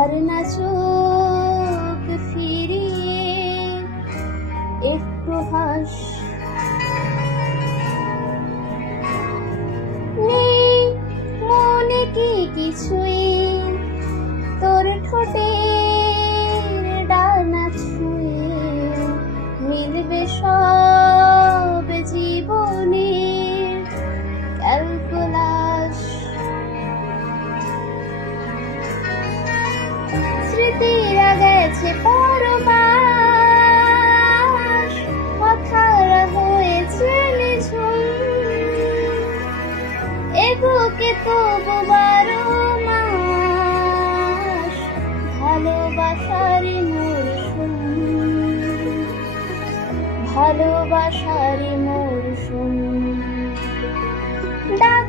আর না চোখ ফিরিয়ে একটু হাস। নেই মনে কি কিছুই তোর ঠোঁটের গেছে পরবাস কথারা হয়েছে নিঝুম। এগুকে তবু বারো মাস ভালোবাসারি মরশুম ভালোবাসারি মরশুম ডাক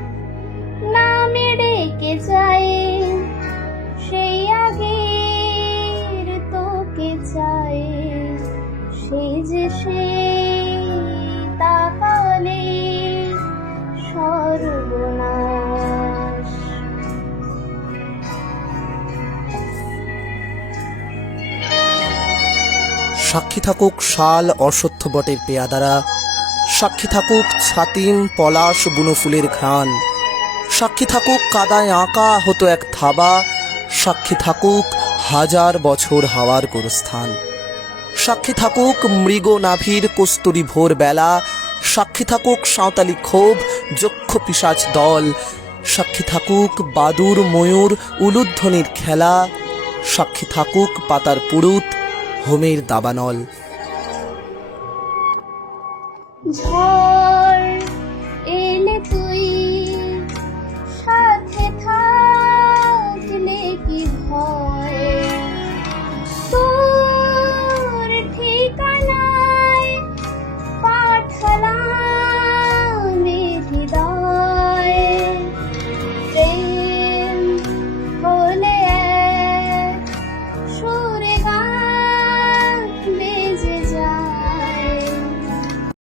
নামে ডেকে চাই সাক্ষী থাকুক শাল অশ্বত্থ বটের পেয়াদারা, সাক্ষী থাকুক ছাতিম পলাশ বুনো ফুলের ঘ্রাণ, সাক্ষী থাকুক কাদায় আঁকা হতো এক থাবা, সাক্ষী থাকুক হাজার বছর হাওয়ার গোরস্থান। সাক্ষী থাকুক মৃগ নাভির কস্তুরি ভোর বেলা সাক্ষী থাকুক সাঁওতালি ক্ষোভ, যক্ষ পিসাচ দল। সাক্ষী থাকুক বাদুর ময়ূর উলুধ্বনির খেলা। সাক্ষী থাকুক পাতার পুরুত, হোমের দাবানল। ঝড়